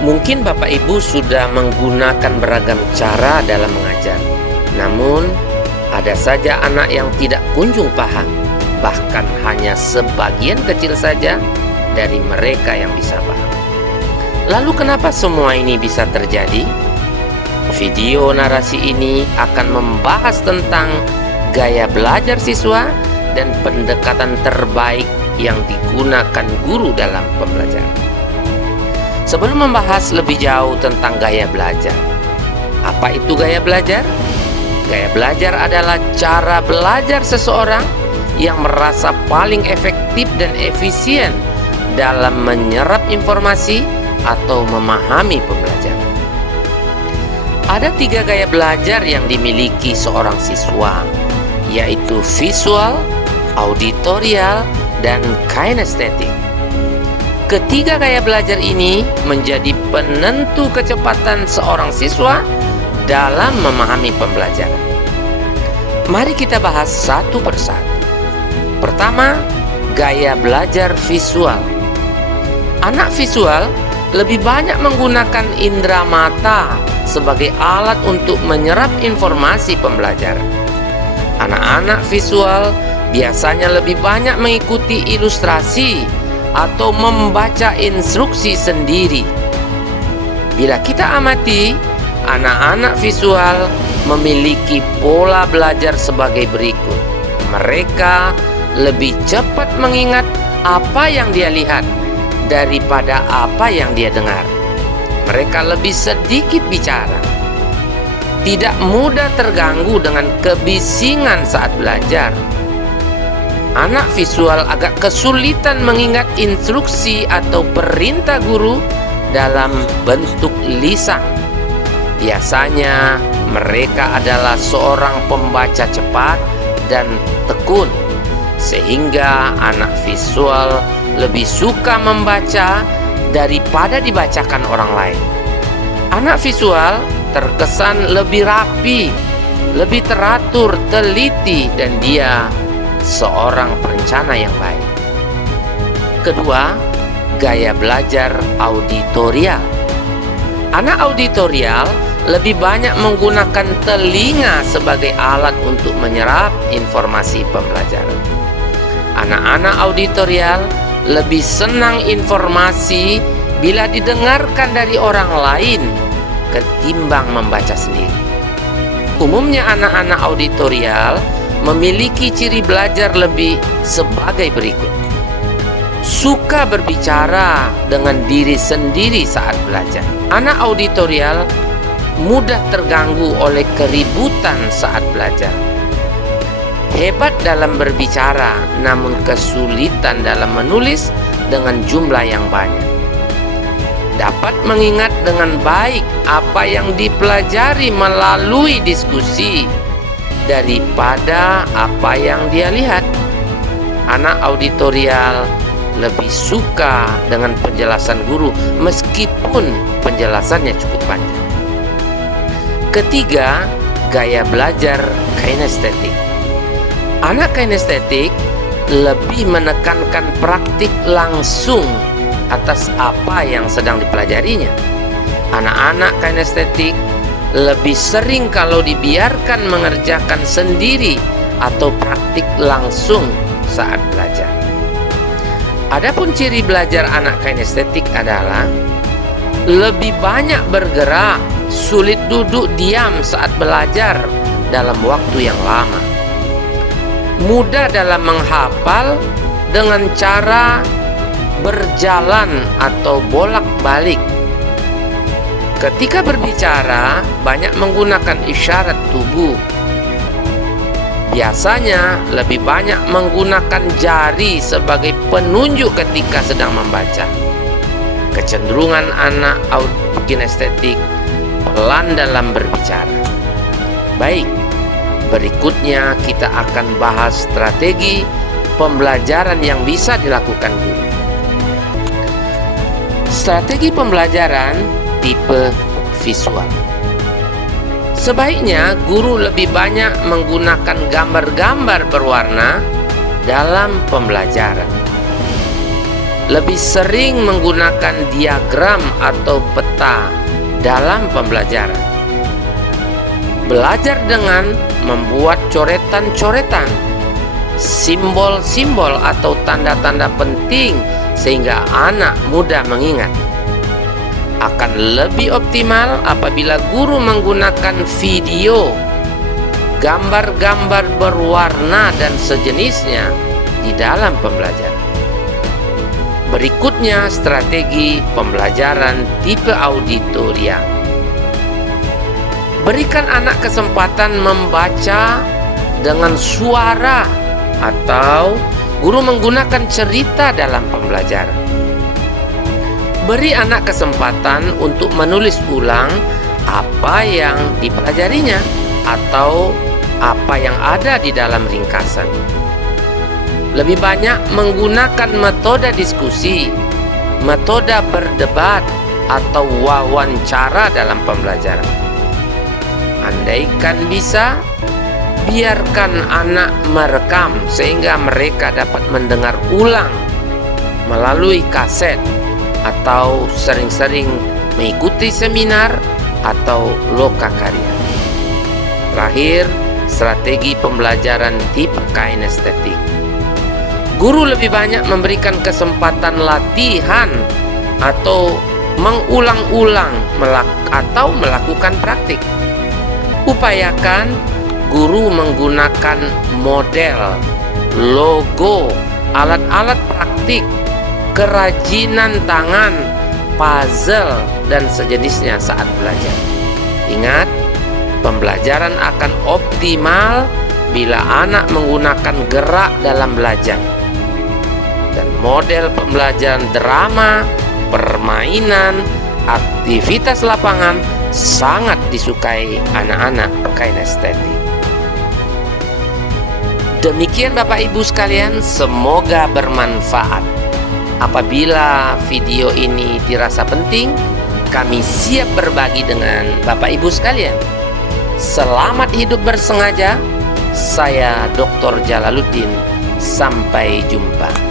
Mungkin Bapak Ibu sudah menggunakan beragam cara dalam mengajar. Namun, ada saja anak yang tidak kunjung paham. Bahkan hanya sebagian kecil saja dari mereka yang bisa paham. Lalu kenapa semua ini bisa terjadi? Video narasi ini akan membahas tentang gaya belajar siswa dan pendekatan terbaik yang digunakan guru dalam pembelajaran. Sebelum membahas lebih jauh tentang gaya belajar, apa itu gaya belajar? Gaya belajar adalah cara belajar seseorang yang merasa paling efektif dan efisien dalam menyerap informasi atau memahami pembelajaran. Ada 3 gaya belajar yang dimiliki seorang siswa, yaitu visual, auditorial, dan kinestetik. Ketiga gaya belajar ini menjadi penentu kecepatan seorang siswa dalam memahami pembelajaran. Mari kita bahas satu persatu. Pertama, gaya belajar visual. Anak visual lebih banyak menggunakan indera mata sebagai alat untuk menyerap informasi pembelajaran. Anak-anak visual biasanya lebih banyak mengikuti ilustrasi atau membaca instruksi sendiri. Bila kita amati, anak-anak visual memiliki pola belajar sebagai berikut. Mereka lebih cepat mengingat apa yang dia lihat daripada apa yang dia dengar. Mereka lebih sedikit bicara, tidak mudah terganggu dengan kebisingan saat belajar. Anak visual agak kesulitan mengingat instruksi atau perintah guru dalam bentuk lisan. Biasanya mereka adalah seorang pembaca cepat dan tekun, sehingga anak visual lebih suka membaca daripada dibacakan orang lain. Anak visual terkesan lebih rapi, lebih teratur, teliti, dan dia seorang perencana yang baik. Kedua, gaya belajar auditorial. Anak auditorial lebih banyak menggunakan telinga sebagai alat untuk menyerap informasi pembelajaran. Anak-anak auditorial lebih senang informasi bila didengarkan dari orang lain ketimbang membaca sendiri. Umumnya anak-anak auditorial memiliki ciri belajar lebih sebagai berikut. Suka berbicara dengan diri sendiri saat belajar. Anak auditorial mudah terganggu oleh keributan saat belajar. Hebat dalam berbicara, namun kesulitan dalam menulis dengan jumlah yang banyak. Dapat mengingat dengan baik apa yang dipelajari melalui diskusi daripada apa yang dia lihat. Anak auditorial lebih suka dengan penjelasan guru meskipun penjelasannya cukup panjang. Ketiga, gaya belajar kinestetik. Anak kinestetik lebih menekankan praktik langsung atas apa yang sedang dipelajarinya. Anak-anak kinestetik lebih sering kalau dibiarkan mengerjakan sendiri atau praktik langsung saat belajar. Adapun ciri belajar anak kinestetik adalah lebih banyak bergerak, sulit duduk diam saat belajar dalam waktu yang lama. Mudah dalam menghafal dengan cara berjalan atau bolak-balik. Ketika berbicara, banyak menggunakan isyarat tubuh. Biasanya lebih banyak menggunakan jari sebagai penunjuk ketika sedang membaca. Kecenderungan anak kinestetik pelan dalam berbicara. Baik, berikutnya kita akan bahas strategi pembelajaran yang bisa dilakukan guru. Strategi pembelajaran tipe visual. Sebaiknya guru lebih banyak menggunakan gambar-gambar berwarna dalam pembelajaran. lebih sering menggunakan diagram atau peta dalam pembelajaran. Belajar dengan membuat coretan-coretan, simbol-simbol atau tanda-tanda penting sehingga anak mudah mengingat. Akan lebih optimal apabila guru menggunakan video, gambar-gambar berwarna dan sejenisnya di dalam pembelajaran. Berikutnya, strategi pembelajaran tipe auditorium. Berikan anak kesempatan membaca dengan suara atau guru menggunakan cerita dalam pembelajaran. Beri anak kesempatan untuk menulis ulang apa yang dipelajarinya atau apa yang ada di dalam ringkasan. Lebih banyak menggunakan metode diskusi, metode berdebat, atau wawancara dalam pembelajaran. Andaikan bisa, biarkan anak merekam sehingga mereka dapat mendengar ulang melalui kaset atau sering-sering mengikuti seminar atau lokakarya. Terakhir, strategi pembelajaran tipe kinestetik. Guru lebih banyak memberikan kesempatan latihan atau mengulang-ulang atau melakukan praktik. Upayakan guru menggunakan model, logo, alat-alat praktik, kerajinan tangan, puzzle, dan sejenisnya saat belajar. Ingat, pembelajaran akan optimal bila anak menggunakan gerak dalam belajar. Dan model pembelajaran drama, permainan, aktivitas lapangan sangat disukai anak-anak kinestetik. Demikian Bapak Ibu sekalian, semoga bermanfaat. Apabila video ini dirasa penting, kami siap berbagi dengan Bapak Ibu sekalian. Selamat hidup bersengaja. Saya Dr. Jalaluddin. Sampai jumpa.